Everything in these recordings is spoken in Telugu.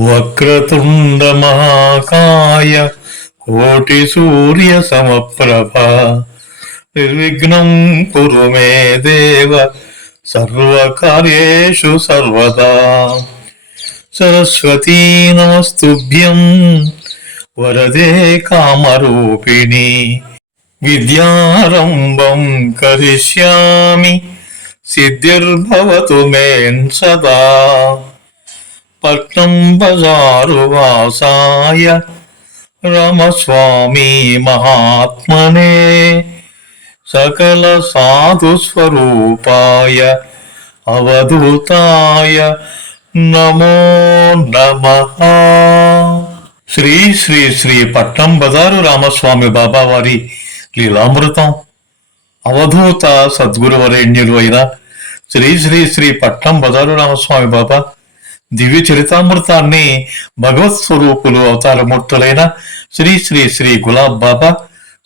వక్రతుండ మహాకాయ కోటి సూర్య సమప్రభ. నిర్విఘ్నం కురు మే దేవ సర్వకార్యేషు సర్వదా. సరస్వతీ నమస్తుభ్యం వరదే కామరూపిణి. విద్యారంభం కరిష్యామి సిద్ధిర్భవతు మేన్ సదా. పట్నం బజారు వాసాయ. రమస్వామి మహాత్మనే. సకల సాధు స్వరూపాయ అవధూతాయ. నమో నమ. శ్రీ శ్రీ శ్రీ పట్నం బజారు రామస్వామి బాబావారి లీలామృతం. అవధూత సద్గురువరేణ్యులు అయిన శ్రీ శ్రీ శ్రీ పట్నం బజారు రామస్వామి బాబా దివ్య చరితామృతాన్ని భగవత్ స్వరూపులు అవతారమూర్తులైన శ్రీ శ్రీ శ్రీ గులాబ్ బాబా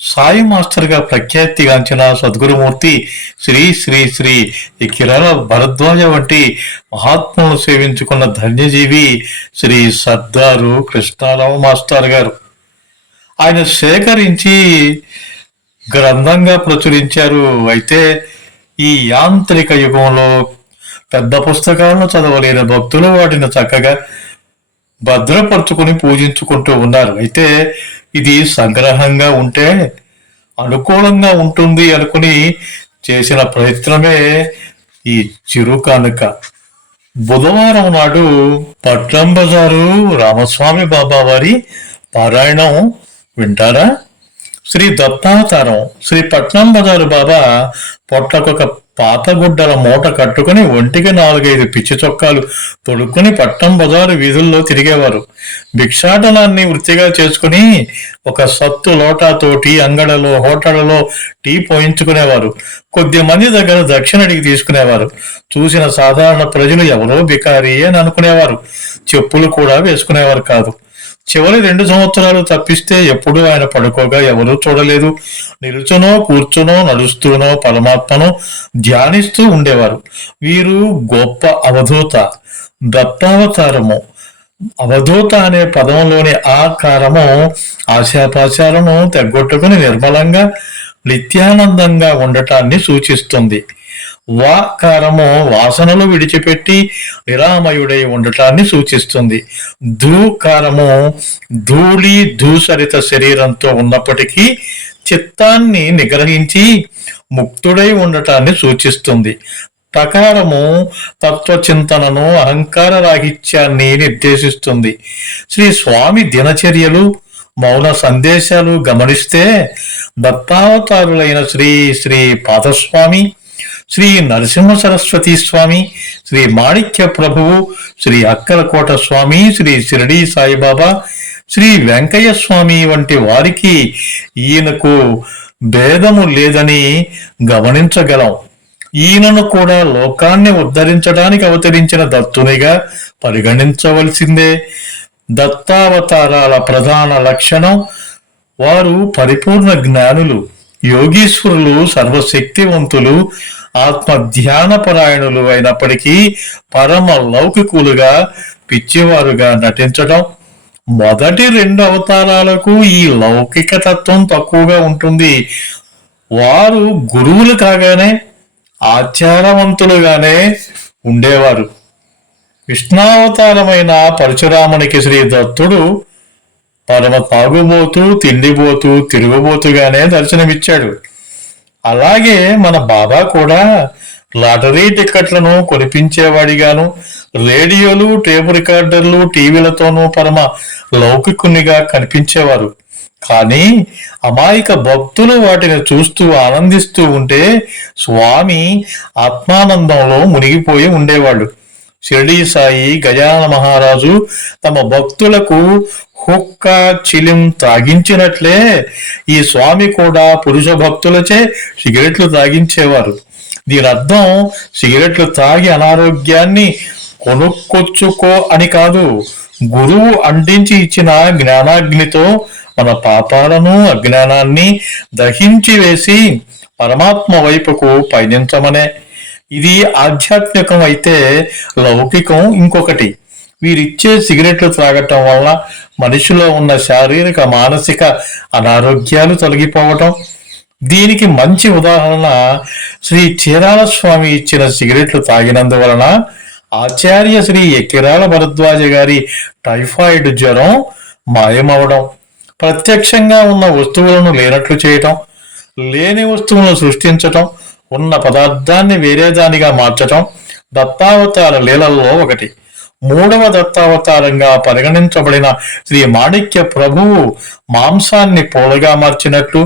సాయి మాస్టర్గా ప్రఖ్యాతిగాంచిన సద్గురుమూర్తి శ్రీ శ్రీ శ్రీ కిరణ భరద్వాజ వంటి మహాత్ములను సేవించుకున్న ధన్యజీవి శ్రీ సర్దారు కృష్ణారావు మాస్టర్ గారు. ఆయన సేకరించి గ్రంథంగా ప్రచురించారు. అయితే ఈ యాంత్రిక యుగంలో పెద్ద పుస్తకాలను చదవలేని భక్తులు వాటిని చక్కగా భద్రపరుచుకుని పూజించుకుంటూ ఉన్నారు. అయితే ఇది సంగ్రహంగా ఉంటే అనుకూలంగా ఉంటుంది అనుకుని చేసిన ప్రయత్నమే ఈ చిరు కానుక. బుధవారం నాడు పట్నం బజారు రామస్వామి బాబా వారి పారాయణం వింటారా? శ్రీ దత్తావతారం శ్రీ పట్నం బజారు బాబా పొట్టకొక పాతగుడ్డల మూట కట్టుకుని ఒంటికి నాలుగైదు పిచ్చి చొక్కాలు తొడుక్కుని పట్నం బజారు వీధుల్లో తిరిగేవారు. భిక్షాటనాన్ని వృత్తిగా చేసుకుని ఒక సత్తు లోటాతోటి అంగడలో హోటళ్ళలో టీ పోయించుకునేవారు. కొద్ది మంది దగ్గర దక్షిణడికి తీసుకునేవారు. చూసిన సాధారణ ప్రజలు ఎవరో బికారి అని అనుకునేవారు. చెప్పులు కూడా వేసుకునేవారు కాదు. చివరి రెండు సంవత్సరాలు తప్పిస్తే ఎప్పుడూ ఆయన పడుకోగా ఎవరూ చూడలేదు. నిలుచునో కూర్చునో నడుస్తూనో పరమాత్మను ధ్యానిస్తూ ఉండేవారు. వీరు గొప్ప అవధూత దత్తావతారము. అవధూత అనే పదంలోని ఆకారము ఆశాపాశాలను తెగ్గొట్టుకుని నిర్మలంగా నిత్యానందంగా ఉండటాన్ని సూచిస్తుంది. వాకారము వాసనలు విడిచిపెట్టి నిరామయుడై ఉండటాన్ని సూచిస్తుంది. ధూకారము ధూళి ధూసరిత శరీరంతో ఉన్నప్పటికీ చిత్తాన్ని నిగ్రహించి ముక్తుడై ఉండటాన్ని సూచిస్తుంది. ప్రకారము తత్వచింతనను అహంకార రాహిత్యాన్ని నిర్దేశిస్తుంది. శ్రీ స్వామి దినచర్యలు మౌన సందేశాలు గమనిస్తే దత్తావతారులైన శ్రీ శ్రీ పాదస్వామి శ్రీ నరసింహ సరస్వతి స్వామి శ్రీ మాణిక్య ప్రభువు శ్రీ అక్కలకోట స్వామి శ్రీ షిరడీ సాయిబాబా శ్రీ వెంకయ్య స్వామి వంటి వారికి ఈయనకు భేదము లేదని గమనించగలం. ఈయనను కూడా లోకాన్ని ఉద్ధరించడానికి అవతరించిన దత్తునిగా పరిగణించవలసిందే. దత్తావతారాల ప్రధాన లక్షణం వారు పరిపూర్ణ జ్ఞానులు యోగీశ్వరులు సర్వశక్తివంతులు ఆత్మ ధ్యానపరాయణులు అయినప్పటికీ పరమ లౌకికులుగా పిచ్చివారుగా నటించడం మొదటి రెండు అవతారాలకు ఈ లౌకిక తత్వం తక్కువగా ఉంటుంది. వారు గురువులు కాగానే ఆచారవంతులుగానే ఉండేవారు. కృష్ణావతారమైన పరశురామునికి శ్రీ దత్తుడు పరమ తాగుబోతూ తిండిపోతూ తిరుగుబోతుగానే దర్శనమిచ్చాడు. అలాగే మన బాబా కూడా లాటరీ టిక్కెట్లను కొనిపించేవాడిగాను. రేడియోలు టేబు రికార్డర్లు టీవీలతోనూ పరమ లౌకికునిగా కనిపించేవారు. కానీ అమాయక భక్తులు వాటిని చూస్తూ ఆనందిస్తూ ఉంటే స్వామి ఆత్మానందంలో మునిగిపోయి ఉండేవాళ్ళు. షిరిడి సాయి గజాన మహారాజు తమ భక్తులకు హుక్క చిలిం తాగించినట్లే ఈ స్వామి కూడా పురుష భక్తులచే సిగరెట్లు తాగించేవారు. దీని అర్థం సిగరెట్లు తాగి అనారోగ్యాన్ని కొనుక్కొచ్చుకో అని కాదు గురువు అంటించి ఇచ్చిన జ్ఞానాగ్నితో మన పాపాలను అజ్ఞానాన్ని దహించి వేసి పరమాత్మ వైపుకు పయనించమనే. ఇది ఆధ్యాత్మికం అయితే లౌకికం ఇంకొకటి. వీరిచ్చే సిగరెట్లు త్రాగటం వల్ల మనిషిలో ఉన్న శారీరక మానసిక అనారోగ్యాలు తొలగిపోవటం. దీనికి మంచి ఉదాహరణ శ్రీ చీరాల స్వామి ఇచ్చిన సిగరెట్లు తాగినందువలన ఆచార్య శ్రీ ఎక్కిరాల భరద్వాజ గారి టైఫాయిడ్ జ్వరం మాయమవడం ప్రత్యక్షంగా ఉన్న వస్తువులను లేనట్లు చేయటం లేని వస్తువులను సృష్టించటం ఉన్న పదార్థాన్ని వేరే దానిగా మార్చటం దత్తావతార లీలల్లో ఒకటి. మూడవ దత్తావతారంగా పరిగణించబడిన శ్రీ మాణిక్య ప్రభువు మాంసాన్ని పూలగా మార్చినట్లు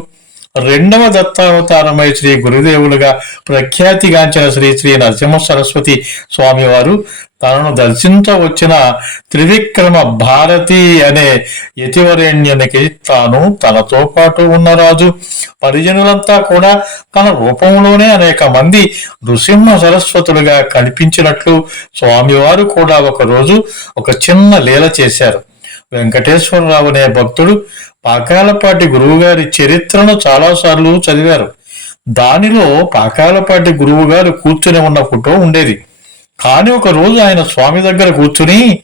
రెండవ దత్తావతారమై శ్రీ గురుదేవులుగా ప్రఖ్యాతిగాంచిన శ్రీ శ్రీ నరసింహ సరస్వతి స్వామివారు తనను దర్శించవచ్చిన త్రివిక్రమ భారతి అనే యతివరేణ్యునికి తాను తనతో పాటు ఉన్న రాజు. పరిజనులంతా కూడా తన రూపంలోనే అనేక మంది నృసింహ సరస్వతులుగా కనిపించినట్లు స్వామివారు కూడా ఒకరోజు ఒక చిన్న లీల చేశారు. వెంకటేశ్వరరావు అనే భక్తుడు పాకాలపాటి గురువుగారి చరిత్రను చాలాసార్లు చదివారు. దానిలో పాకాలపాటి గురువుగారు కూర్చుని ఉన్న ఫోటో ఉండేది. కానీ ఒక రోజు ఆయన స్వామి దగ్గర కూర్చుని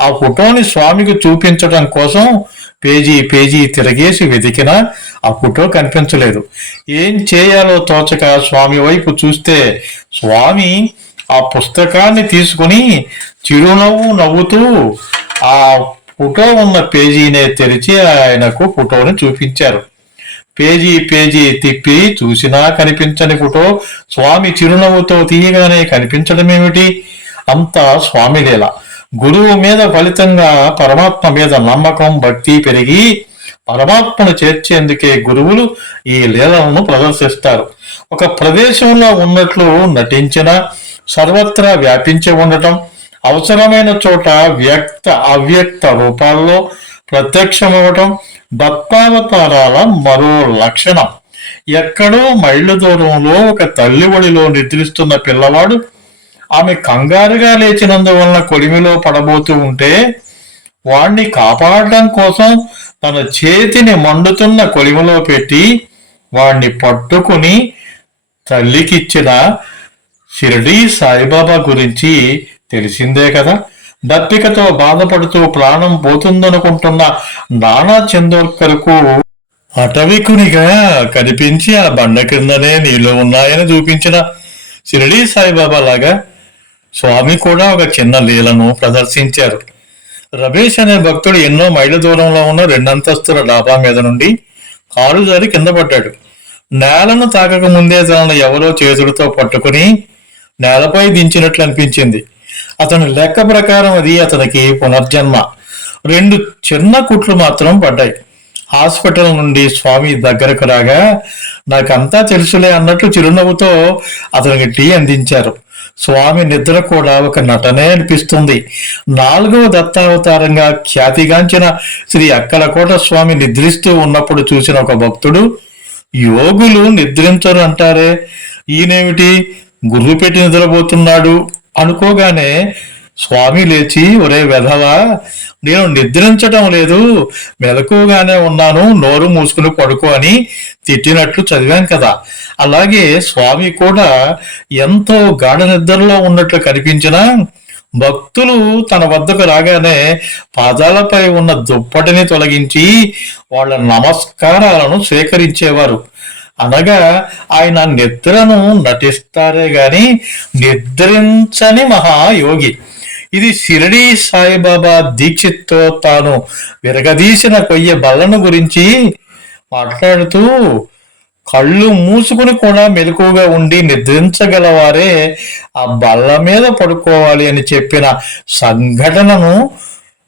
ఆ ఫోటోని స్వామికి చూపించడం కోసం పేజీ పేజీ తిరగేసి వెతికినా ఆ ఫోటో కనిపించలేదు. ఏం చేయాలో తోచక స్వామి వైపు చూస్తే స్వామి ఆ పుస్తకాన్ని తీసుకుని చిరునవ్వు నవ్వుతూ ఆ ఫోటో ఉన్న పేజీనే తెరిచి ఆయనకు ఫోటోని చూపించారు. పేజీ పేజీ తిప్పి చూసినా కనిపించని ఫోటో స్వామి చిరునవ్వుతో తీయగానే కనిపించడమేమిటి? అంతా స్వామి లీల. గురువు మీద ఫలితంగా పరమాత్మ మీద నమ్మకం భక్తి పెరిగి పరమాత్మను చేర్చేందుకే గురువులు ఈ లీలలను ప్రదర్శిస్తారు. ఒక ప్రదేశంలో ఉన్నట్లు నటించిన సర్వత్రా వ్యాపించి ఉండటం అవసరమైన చోట వ్యక్త అవ్యక్త రూపాల్లో ప్రత్యక్షమవటం దత్తావతారాల మరో లక్షణం. ఎక్కడో మైళ్ళ దూరంలో ఒక తల్లి ఒడిలో నిద్రిస్తున్న పిల్లవాడు ఆమె కంగారుగా లేచినందువలన కొలిమిలో పడబోతూ ఉంటే వాణ్ణి కాపాడడం కోసం తన చేతిని మండుతున్న కొలిమిలో పెట్టి వాణ్ణి పట్టుకుని తల్లికిచ్చిన షిరిడి సాయిబాబా గురించి తెలిసిందే కదా. దప్పికతో బాధపడుతూ ప్రాణం పోతుందనుకుంటున్న నానా చందోర్కర్కు అటవికునిగా కనిపించి ఆ బండ కిందనే నీళ్ళు ఉన్నాయని చూపించిన షిరిడీ సాయిబాబా లాగా స్వామి కూడా ఒక చిన్న లీలను ప్రదర్శించారు. రమేష్ అనే భక్తుడు ఎన్నో మైళ్ళ దూరంలో ఉన్న రెండంతస్తుల డాబా మీద నుండి కారు జారి కింద పడ్డాడు. నేలను తాకక ముందే తనను ఎవరో చేతులతో పట్టుకుని నేలపై దించినట్లు అనిపించింది అతను లెక్క ప్రకారం అది అతనికి పునర్జన్మ. రెండు చిన్న కుట్లు మాత్రం పడ్డాయి. హాస్పిటల్ నుండి స్వామి దగ్గరకు రాగా నాకంతా తెలుసులే అన్నట్లు చిరునవ్వుతో అతనికి టీ అందించారు. స్వామి నిద్ర కూడా ఒక నటనే అనిపిస్తుంది. నాలుగవ దత్తావతారంగా ఖ్యాతిగాంచిన శ్రీ అక్కలకోట స్వామి నిద్రిస్తూ ఉన్నప్పుడు చూసిన ఒక భక్తుడు యోగులు నిద్రించరు అంటారే ఈయనేమిటి? గుర్రు పెట్టి నిద్రపోతున్నాడు. అనుకోగానే స్వామి లేచి ఒరే వెధవా నేను నిద్రించటం లేదు. మెలకుగానే ఉన్నాను నోరు మూసుకుని పడుకో అని తిట్టినట్లు చదివాను కదా. అలాగే స్వామి కూడా ఎంతో గాఢ నిద్రలో ఉన్నట్లు కనిపించినా భక్తులు తన వద్దకు రాగానే పాదాలపై ఉన్న దుప్పటిని తొలగించి వాళ్ళ నమస్కారాలను స్వీకరించేవారు. అనగా ఆయన నిద్రను నటిస్తారే గాని నిద్రించని మహాయోగి. ఇది షిరిడి సాయిబాబా దీక్షిత్తో తాను విరగదీసిన కొయ్య బల్లను గురించి మాట్లాడుతూ కళ్ళు మూసుకుని కూడా మెలకుగా ఉండి నిద్రించగలవారే ఆ బల్ల మీద పడుకోవాలి అని చెప్పిన సంఘటనను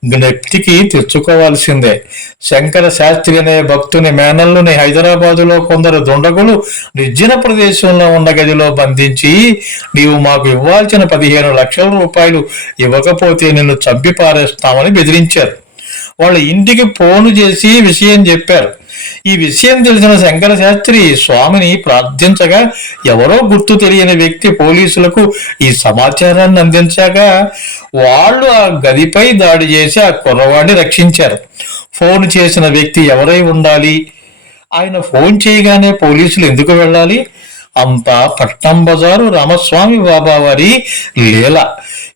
జ్ఞప్తికి తెచ్చుకోవాల్సిందే. శంకర శాస్త్రి అనే భక్తుని మేనల్లుని హైదరాబాదులో కొందరు దుండగులు నిర్జన ప్రదేశంలో ఉన్న గదిలో బంధించి నీవు మాకు ఇవ్వాల్సిన పదిహేను లక్షల రూపాయలు ఇవ్వకపోతే నిన్ను చంపి పారేస్తామని బెదిరించారు. వాళ్ళ ఇంటికి ఫోను చేసి విషయం చెప్పారు. ఈ విషయం తెలిసిన శంకర శాస్త్రి స్వామిని ప్రార్థించగా ఎవరో గుర్తు తెలియని వ్యక్తి పోలీసులకు ఈ సమాచారాన్ని అందించాక వాళ్ళు ఆ గదిపై దాడి చేసి ఆ కుర్రవాడిని రక్షించారు. ఫోన్ చేసిన వ్యక్తి ఎవరై ఉండాలి? ఆయన ఫోన్ చేయగానే పోలీసులు ఎందుకు వెళ్ళాలి? అంతా పట్నం బజారు రామస్వామి బాబా వారి లీల.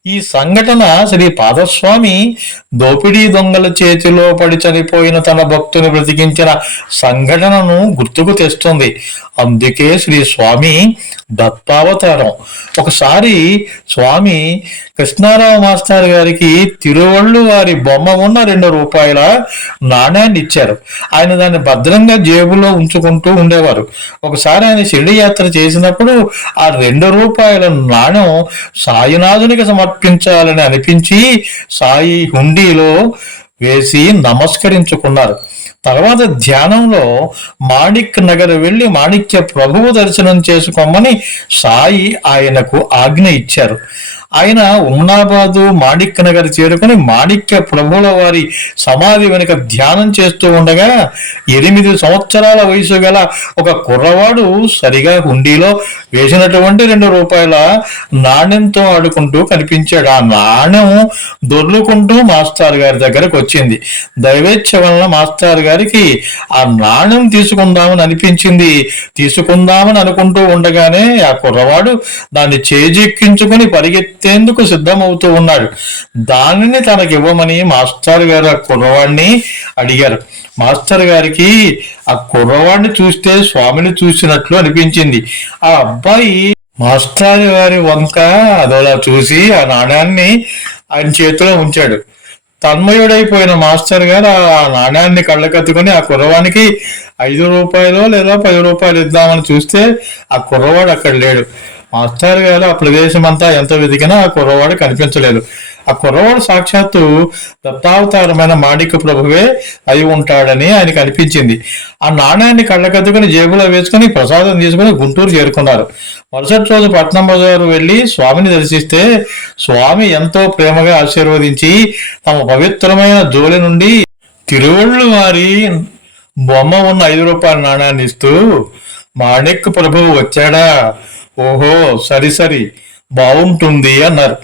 ఈ సంఘటన శ్రీ పాదస్వామి దోపిడీ దొంగల చేతిలో పడి చనిపోయిన తన భక్తుని బ్రతికించిన సంఘటనను గుర్తుకు తెస్తుంది. అందుకే శ్రీ స్వామి దత్తావతారం. ఒకసారి స్వామి కృష్ణారావు మాస్టర్ గారికి తిరువళ్ళు వారి బొమ్మ ఉన్న రెండు రూపాయల నాణ్యాన్ని ఇచ్చారు. ఆయన దాన్ని భద్రంగా జేబులో ఉంచుకుంటూ ఉండేవారు. ఒకసారి ఆయన షిరిడి యాత్ర చేసినప్పుడు ఆ రెండు రూపాయల నాణ్యం సాయినాథునికి సమర్పించాలని అనిపించి సాయి హుండీలో వేసి నమస్కరించుకున్నారు. తర్వాత ధ్యానంలో మాణిక్ నగర్ వెళ్ళి మాణిక్య ప్రభువు దర్శనం చేసుకోమని సాయి ఆయనకు ఆజ్ఞ ఇచ్చారు. ఆయన ఉమ్నాబాదు మాణిక్య నగర్ చేరుకుని మాణిక్య ప్రభుల వారి సమాధి వెనుక ధ్యానం చేస్తూ ఉండగా ఎనిమిది సంవత్సరాల వయసు గల ఒక కుర్రవాడు సరిగా హుండీలో వేసినటువంటి రెండు రూపాయల నాణ్యంతో ఆడుకుంటూ కనిపించాడు. ఆ నాణ్యం దొర్లుకుంటూ మాస్టర్ గారి దగ్గరకు వచ్చింది. దైవేచ్ఛ వలన మాస్టర్ గారికి ఆ నాణ్యం తీసుకుందామని అనిపించింది. తీసుకుందామని అనుకుంటూ ఉండగానే ఆ కుర్రవాడు దాన్ని చేజెక్కించుకుని ఎత్తేందుకు సిద్ధమవుతూ ఉన్నాడు. దానిని తనకి ఇవ్వమని మాస్టర్ గారు ఆ కుర్రవాడిని అడిగారు. మాస్టర్ గారికి ఆ కుర్రవాడిని చూస్తే స్వామిని చూసినట్లు అనిపించింది. ఆ అబ్బాయి మాస్టర్ గారి వంక అదోలా చూసి ఆ నాణ్యాన్ని ఆయన చేతిలో ఉంచాడు. తన్మయుడైపోయిన మాస్టర్ గారు ఆ నాణ్యాన్ని కళ్ళకత్తుకొని ఆ కుర్రవానికి ఐదు రూపాయలు లేదా పది రూపాయలు ఇద్దామని చూస్తే ఆ కుర్రవాడు అక్కడ లేడు. మాస్టర్ గారు ఆ ప్రదేశం అంతా ఎంత వెతికినా ఆ కుర్రవాడు కనిపించలేదు. ఆ కుర్రవాడు సాక్షాత్తు దత్తావతారమైన మాణిక్య ప్రభువే అయి ఉంటాడని ఆయనకు అనిపించింది ఆ నాణ్యాన్ని కళ్ళకద్దుకుని జేబులో వేసుకుని ప్రసాదం తీసుకుని గుంటూరు చేరుకున్నారు. మరుసటి రోజు పట్నం బజారు వెళ్ళి స్వామిని దర్శిస్తే స్వామి ఎంతో ప్రేమగా ఆశీర్వదించి తమ పవిత్రమైన జోలి నుండి తిరువళ్ళు వారి బొమ్మ ఉన్న ఐదు రూపాయల నాణ్యాన్ని ఇస్తూ మాణిక్ ప్రభువు వచ్చాడా? ఓహో సరి సరి. బాగుంటుంది అన్నారు.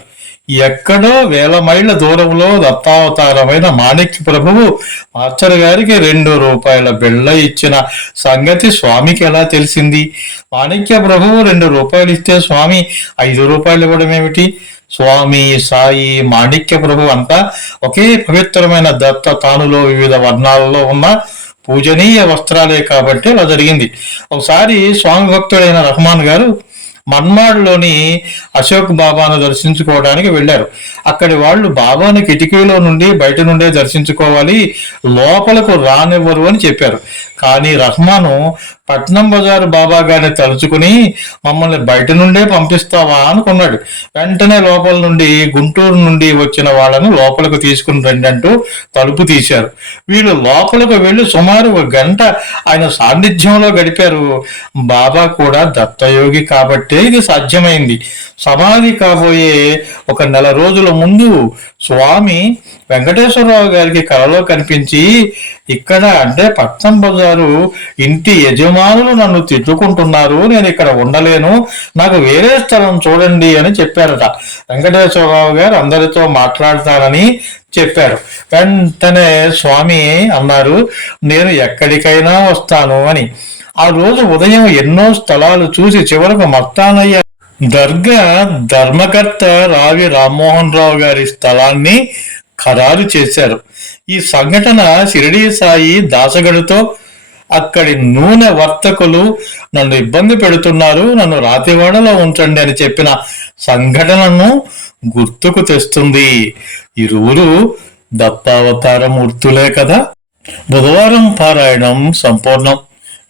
ఎక్కడో వేల మైళ్ళ దూరంలో దత్తావతారమైన మాణిక్య ప్రభువు మాస్టర్ గారికి రెండు రూపాయల బిళ్ళ ఇచ్చిన సంగతి స్వామికి ఎలా తెలిసింది? మాణిక్య ప్రభువు రెండు రూపాయలు ఇస్తే స్వామి ఐదు రూపాయలు ఇవ్వడం ఏమిటి? స్వామి సాయి మాణిక్య ప్రభు అంతా ఒకే పవిత్రమైన దత్త తానులో వివిధ వర్ణాలలో ఉన్న పూజనీయ వస్త్రాలే కాబట్టి అలా జరిగింది. ఒకసారి స్వామి భక్తుడైన రహమాన్ గారు మన్మాడ్లోని అశోక్ బాబాను దర్శించుకోవడానికి వెళ్ళారు. అక్కడి వాళ్ళు బాబాను కిటికీలో నుండి బయట నుండే దర్శించుకోవాలి లోపలకు రానివ్వరు అని చెప్పారు. కానీ రహమాను పట్నం బజారు బాబా గారిని తలుచుకుని మమ్మల్ని బయట నుండే పంపిస్తావా అనుకున్నాడు. వెంటనే లోపల నుండి గుంటూరు నుండి వచ్చిన వాళ్ళను లోపలకు తీసుకుని రండి అంటూ తలుపు తీశారు. వీళ్ళు లోపలకు వెళ్ళి సుమారు ఒక గంట ఆయన సాన్నిధ్యంలో గడిపారు. బాబా కూడా దత్తయోగి కాబట్టే ఇది సాధ్యమైంది. సమాధి కాబోయే ఒక నెల రోజుల ముందు స్వామి వెంకటేశ్వరరావు గారికి కలలో కనిపించి ఇక్కడ అంటే పట్నం బజారు ఇంటి యజమానులు నన్ను తిట్టుకుంటున్నారు నేను ఇక్కడ ఉండలేను నాకు వేరే స్థలం చూడండి అని చెప్పారట. వెంకటేశ్వరరావు గారు అందరితో మాట్లాడతారని చెప్పారు. వెంటనే స్వామి అన్నారు నేను ఎక్కడికైనా వస్తాను అని. ఆ రోజు ఉదయం ఎన్నో స్థలాలు చూసి చివరకు మస్తానయ్య దర్గా ధర్మకర్త రావి రామ్మోహన్ రావు గారి స్థలాన్ని ఖరారు చేశారు. ఈ సంఘటన షిరిడీ సాయి దాసగడితో అక్కడి నూనె వర్తకులు నన్ను ఇబ్బంది పెడుతున్నారు నన్ను రాతివాడలో ఉంచండి అని చెప్పిన సంఘటనను గుర్తుకు తెస్తుంది. ఇరువురు దత్తావతార మూర్తులే కదా. బుధవారం పారాయణం సంపూర్ణం.